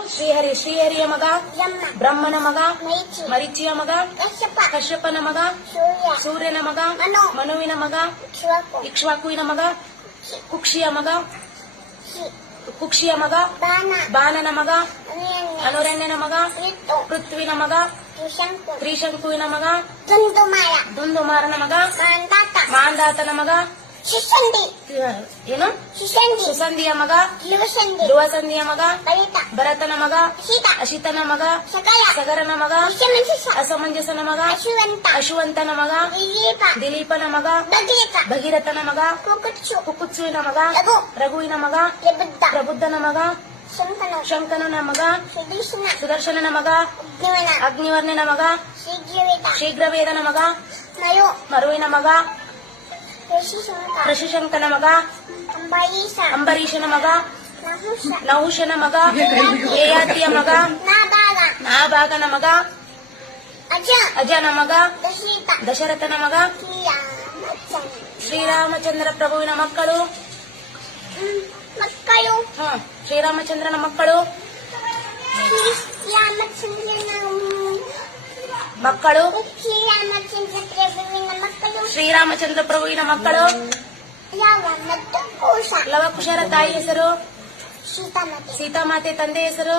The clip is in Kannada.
ಶ್ರೀಹರಿಯ ಮಗ, ಬ್ರಹ್ಮನ ಮಗ, ಮರೀಚಿಯ ಮಗ, ಕಶ್ಯಪನ ಮಗ, ಸೂರ್ಯನ ಮಗ, ಮನುವಿನ ಮಗ, ಇಕ್ಷ್ವಾಕುವಿನ ಮಗ, ಕುಕ್ಷಿಯ ಮಗ, ಬಾಣನ ಮಗ, ಅನುರಣ್ಯನ ಮಗ, ಪೃಥ್ವಿನ ಮಗ, ತ್ರಿಶಂಕುವಿನ ಮಗ, ದುಂದುಮಾರನ ಮಗ, ಮಾಂಧಾತನ ಮಗ, ಏನು ಸುಸಂಧಿಯ ಮಗ, ಧ್ರುವಸಂಧಿಯ ಮಗ, ಭರತನ ಮಗ, ಅಶಿತನ ಮಗ, ಸಗರನ ಮಗ, ಅಸಮಂಜಸನ ಮಗ, ಅಶುವಂತನ ಮಗ, ದಿಲೀಪನ ಮಗ, ಭಗೀರಥನ ಮಗ, ಕುಕುತ್ಸುವಿನ ಮಗ, ರಘುವಿನ ಮಗ, ಪ್ರಬುದ್ಧನ ಮಗ, ಶಂಕನನ ಮಗ, ಸುದರ್ಶನನ ಮಗ, ಅಗ್ನಿವರ್ಣನ ಮಗ, ಶೀಘ್ರವೇದನ ಮಗ, ಮರುವಿನ ಮಗ, ಋಷಿಶಂಕನ ಮಗ, ಅಂಬರೀಷನ ಮಗ, ನಹುಷನ ಮಗ, ಯಯಾತಿಯ ಮಗ, ನಾಭಾಗನ ಮಗ, ಅಜನ ಮಗ, ದಶರಥನ ಮಗ, ಶ್ರೀರಾಮಚಂದ್ರ ಪ್ರಭುವಿನ ಮಕ್ಕಳು. ಶ್ರೀರಾಮಚಂದ್ರನ ಮಕ್ಕಳು ಶ್ರೀರಾಮಚಂದ್ರ ಪ್ರಭುವಿನ ಮಕ್ಕಳು. ಲವಕುಶರ ತಾಯಿ ಹೆಸರು ಸೀತಾಮಾತೆ, ತಂದೆ ಹೆಸರು